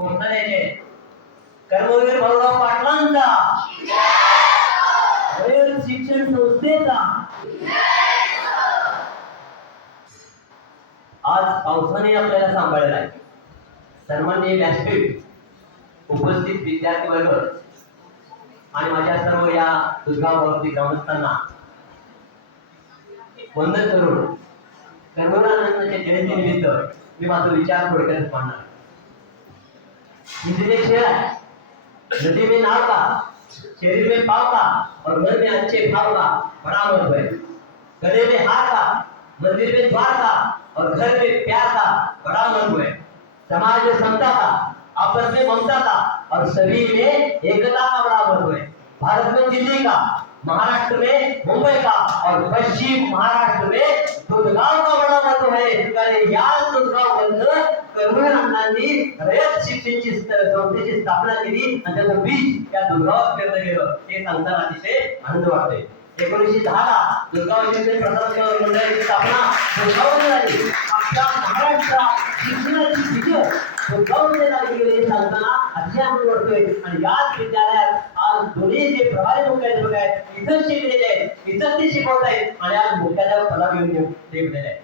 पोहोचण्याचे कर्मवीर भाऊराव पाटलांचा. रयत शिक्षण संस्थेचा. आज पावसाने आपल्याला सांभाळलेला आहे. सर्वांनी व्यासपीठ उपस्थित विद्यार्थी वर्ग आणि माझ्या सर्व या दुर्गाव भक्ती ग्रामस्थांना वंदन करून कर्मरानंदाच्या जयंतीनिमित्त मी माझा विचार थोडक्यात मांडणार में शेर नदी में नाव शरीर में पाव और मन में अच्छे भाव बड़ा महत्व गले में हार का, मंदिर में द्वार का और घर में प्यार का मन हुए। समाज में समता का, आपस में ममता का और सभी में एकता का मन हुए। भारत में दिल्ली का महाराष्ट्र में मुंबई का और पश्चिम महाराष्ट्र में दुधगाव का बड़ा महत्त्व है। कारण या दुधगाव बंद करुण अण्णांनी रयत शिक्षणची संस्थेची स्थापना केली आणि त्याचं बीज या दुधगावात पेरलं गेलं हे? हो? सांगताना अतिशय आनंद वाटतोय एकोणीसशे दहा ला दुर्गाव शिक्षण प्रसारक मंडळाची स्थापना दुर्गावमध्ये झाली आपल्या महाराष्ट्रात शिक्षणाची विजय दुर्गावमध्ये झाली गेली हे सांगताना अतिशय आनंद वाटतोय आणि याच विद्यालयात आज दोन्ही जे प्रभारी मुख्याध्यापक आहेत इथं शिकलेले आहेत इथं ते शिकवत आहेत. आणि आज मुख्याध्यापक पदा घेऊन शिकलेले आहेत.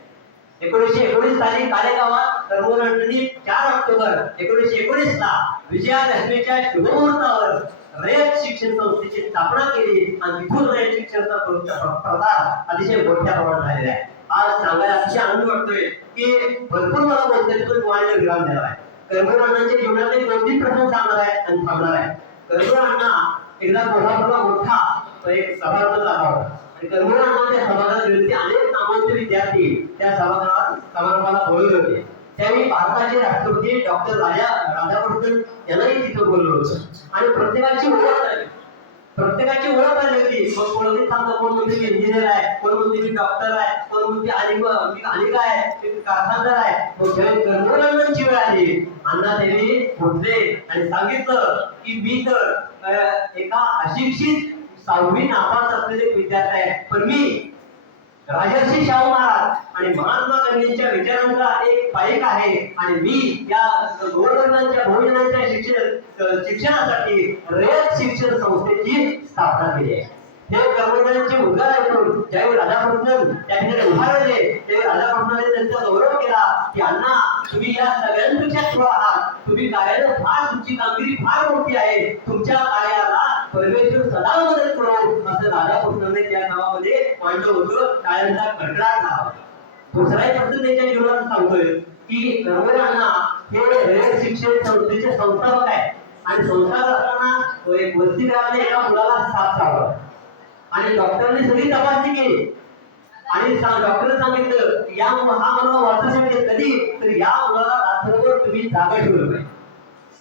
एकोणीसशे एकोणीस साली कालेगावात कर्मोरांनी चार ऑक्टोबर एकोणीसशे एकोणीस ला विजयादशमीच्या शुभमुहूर्तावर रयत शिक्षण संस्थेची स्थापना केली. आणि तिथून रयत शिक्षणाचा प्र- प्रसार अतिशय मोठ्या प्रमाणात झालेला आहे. आज सांगायला अतिशय आनंद वाटतोय की भरपूर मला बोलते तिथून तुम्हाला विराम दिला आहे. कर्मरांनाच्या जीवनातले दोन तीन प्रश्न सांगणार आहे आणि थांबणार आहे. कर्मरांना एकदा कोल्हापूरला मोठा एक सभागृह झाला होता. आणि कर्मरांना त्या सभागृहात गेले अनेक नामवंत विद्यार्थी त्या सभागृहात समारंभाला बोलवले होते. त्यावेळी भारताचे राष्ट्रपती डॉक्टर राजा राधाकृष्णन यांनाही तिथं बोललो होतं. आणि प्रत्येकाची ओळख झाली. प्रत्येकाची ओळख झाली होती. मग कोणती सांगतो कोण म्हणते मी इंजिनियर आहे कोण म्हणते मी डॉक्टर आहे कोण म्हणते आणि मी अनिका आहे मी कारखानदार आहे. मग जेव्हा कर्मकांडांची वेळ आली. अण्णा त्यांनी उठले आणि सांगितलं की मी तर एका अशिक्षित सहावी नापास असलेले विद्यार्थी आहे. पण मी राजर्षी शाहू महाराज आणि महात्मा गांधींच्या विचारांचा एक पाईक आहे. आणि मी या गोवर्धनांच्या बहुजनांच्या शिक्षण शिक्षणासाठी रयत शिक्षण संस्थेची स्थापना केली आहे. हे कर्मचाऱ्यांचे उद्गार ऐकून ज्यावेळी राधाकृष्णन त्यांनी उभारले त्यावेळी राधाकृष्णाने त्यांचा गौरव केला की अण्णा तुम्ही या सगळ्यांपेक्षा थोडा आहात. तुम्ही कार्यालय फार तुमची कामगिरी फार मोठी आहे. तुमच्या नावामध्ये होतं कायमचा खटला नाव दुसरा शब्द प्रश्न त्याच्या जीवनात सांगतोय की कर्मरांना हे रयत शिक्षण संस्थेचे संस्थापक आहे आणि संस्थापक असताना तो एक वसतिगृहामध्ये एका मुलाला साप चावला. आणि डॉक्टरने सगळी तपासणी केली. आणि डॉक्टर सांगितलं की या हा मुलगा वाचण्यासाठी कधी तर या मुलाला रात्रभर तुम्ही जागा ठेवलं पाहिजे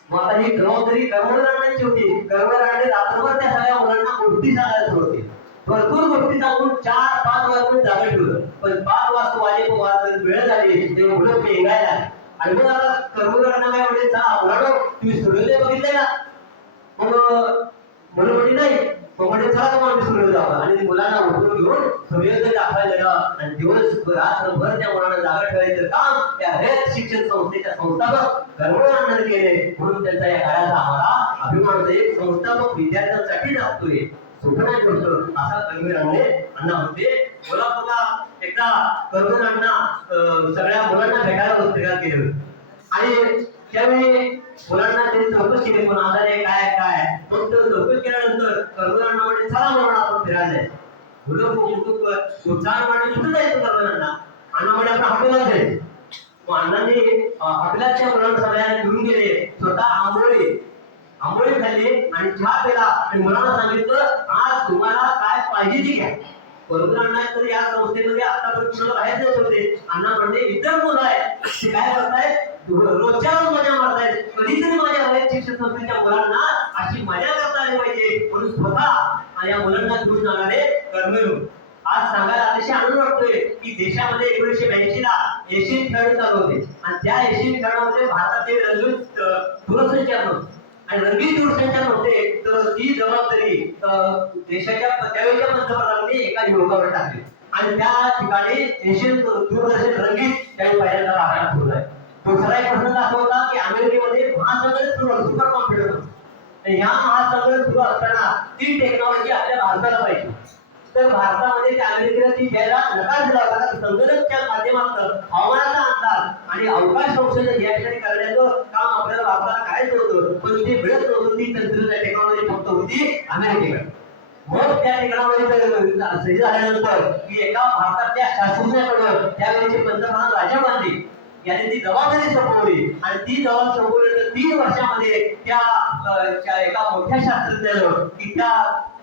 मग आता ही जबाबदारी कर्मचाऱ्यांची होती. कर्मचाऱ्यांनी रात्रभर त्या सगळ्या मुलांना गोष्टी सांगायला सुरू होती भरपूर गोष्टी सांगून चार पाच वाजता जागा ठेवलं. पण पाच वाजता वाजे वाजता वेळ झाली. ते मुलं पेंगायला आणि मग आता कर्मकरांना काय म्हणजे चला आवडाडो तुम्ही सूर्योदय बघितले ना? मग मुलं म्हणजे नाही. मग म्हणजे चला तुम्हाला मी सूर्योदय आणि मुलांना उठून घेऊन सूर्योदय दाखवायला गेलं. आणि दिवस रात्रभर त्या मुलांना जागा ठेवायचं काम त्या रयत शिक्षण संस्थेच्या संस्थापक कर्मकरांना केले. म्हणून त्यांचा या कार्याचा आम्हाला अभिमान एक संस्थापक विद्यार्थ्यांसाठी लागतोय सुपण्यात गोष्ट. असा कर्मीरांनी अण्णा होते. कोल्हापूरला एकदा कर्मीरांना अण्णा सगळ्या मुलांना भेटायला पुस्तकात गेले. होते आणि त्यावेळी मुलांना त्यांनी चौकशी केली. कोण आधार आहे काय काय मग तो चौकशी केल्यानंतर कर्मरांना म्हणजे चला म्हणून आपण फिरायला जायचं. मुलं खूप खूप उत्साह म्हणजे कुठं जायचं कर्मरांना अण्णा. अण्णा म्हणजे आपण हॉटेलला जायचं. मग अण्णांनी हॉटेलाच्या मुलांना सगळ्यांना घेऊन गेले. स्वतः आंबोळी आंबोळी खाल्ली आणि चहा पिला आणि मुलांना सांगितलं आज तुम्हाला काय पाहिजे ते घ्या. बरोबर अण्णा तर या संस्थेमध्ये आतापर्यंत कुणाला बाहेर जात होते. अण्णा म्हणजे इतर मुलं आहेत ते काय करतायत? रोजच्या रोज मजा मारतायत. कधीतरी माझ्या वयात शिक्षण संस्थेच्या मुलांना. अशी मजा करता आली पाहिजे. म्हणून स्वतः या मुलांना घेऊन जाणारे कर्मयोग आज सांगायला अतिशय आनंद वाटतोय की देशामध्ये एकोणीशे ब्याऐंशी ला एशियन खेळ चालू होते. आणि त्या एशियन खेळामध्ये भारताचे रंगीत अं, दूरसंचार आणि रंगीत दूरसंचार नव्हते तर ती जबाबदारी देशाच्या त्यावेळेच्या पंतप्रधानांनी एका युवकावर टाकली. आणि त्या ठिकाणी एशियन दूरदर्शन रंगीत त्यावेळी पहिल्यांदा राहण्यात सुरू आहे दुसरा एक प्रसंग असा होता की अमेरिकेमध्ये महासागर सुरू सुपर कॉम्प्युटर ह्या महासागर सुरू असताना ती टेक्नॉलॉजी आपल्या भारताला पाहिजे. तर भारतामध्ये त्या अमेरिकेला द्यायला नकार दिला होता. कारण संगणकच्या माध्यमातून हवामानाचा अंदाज आणि अवकाश संशोधन या ठिकाणी करण्याचं काम आपल्याला भारताला करायचं होतं पण ते मिळत नव्हतं. ती तंत्रज्ञान टेक्नॉलॉजी फक्त होती अमेरिकेकडे मग त्या ठिकाणामध्ये झाल्यानंतर की एका भारतातल्या शास्त्रज्ञाकडं त्यावेळेचे पंतप्रधान राजा गांधी यांनी ती जबाबदारी सोपवली. आणि ती जबाबदारी सोपवल्यानंतर तीन वर्षामध्ये त्या एका मोठ्या शास्त्रज्ञानं की त्या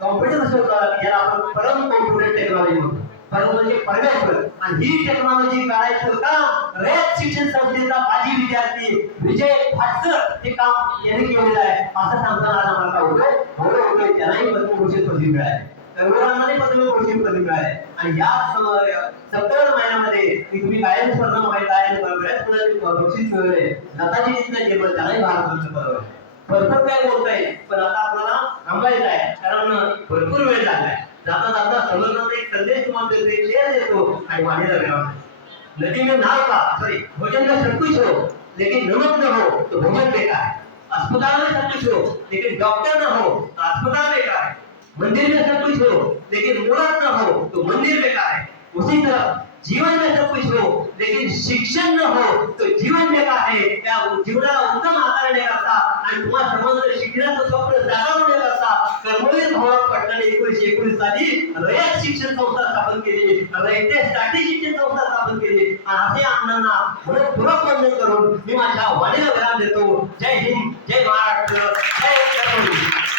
कॉम्प्युटर शोधला याला आपण परम कॉम्प्युटर टेक्नॉलॉजी म्हणतो. परम म्हणजे परमेश्वर. आणि ही टेक्नॉलॉजी काढायचं काम रयत शिक्षण संस्थेचा माजी विद्यार्थी विजय भाटकर हे काम यांनी केलेलं आहे. असं सांगताना मला आम्हाला काय होतं त्यालाही पद्मभूषण पदवी मिळाली तरुणांनाही कोणती पदवी मिळाली आणि या सम- सप्टेंबर महिन्यामध्ये की तुम्ही कायम स्पर्धा माहीत आहे बऱ्याच मुलांनी बक्षीस मिळवले लताजी जिंकल्या जन्म त्यालाही भारत बरोबर भरपूर काय बोलताय पण आता आपल्याला थांबायचं आहे कारण भरपूर वेळ लागलाय जाता जाता समजण्याचा एक संदेश तुम्हाला देतो एक शेअर देतो आणि वाणीला विराम नदी में नाव का? सॉरी भोजन का सब कुछ हो लेकिन नमक न हो तो भोजन बेकार है अस्पताल में सब कुछ हो लेकिन डॉक्टर न हो तो अस्पताल में मंदिर में सब कुछ हो लेकिन मूर्त न हो तो मंदिर बेकार है? उसी तरह जीवन में सब कुछ हो लेकिन शिक्षण न हो तो जीवन बेकार है? त्या जीवनाला उत्तम आकार देण्याकरता आणि तुम्हाला सर्वांचं शिक्षणाचं स्वप्न साकार करता कर्मवीर भाऊराव पटणाने एकोणीशे एकोणीस साली रयत शिक्षण संस्था स्थापन केली रयतेसाठी शिक्षण संस्था स्थापन केली आणि असे अण्णांना मनपूर्वक वंदन करून मी माझ्या वाणीला विराम देतो। जय हिंद जय महाराष्ट्र जय कर्मवीर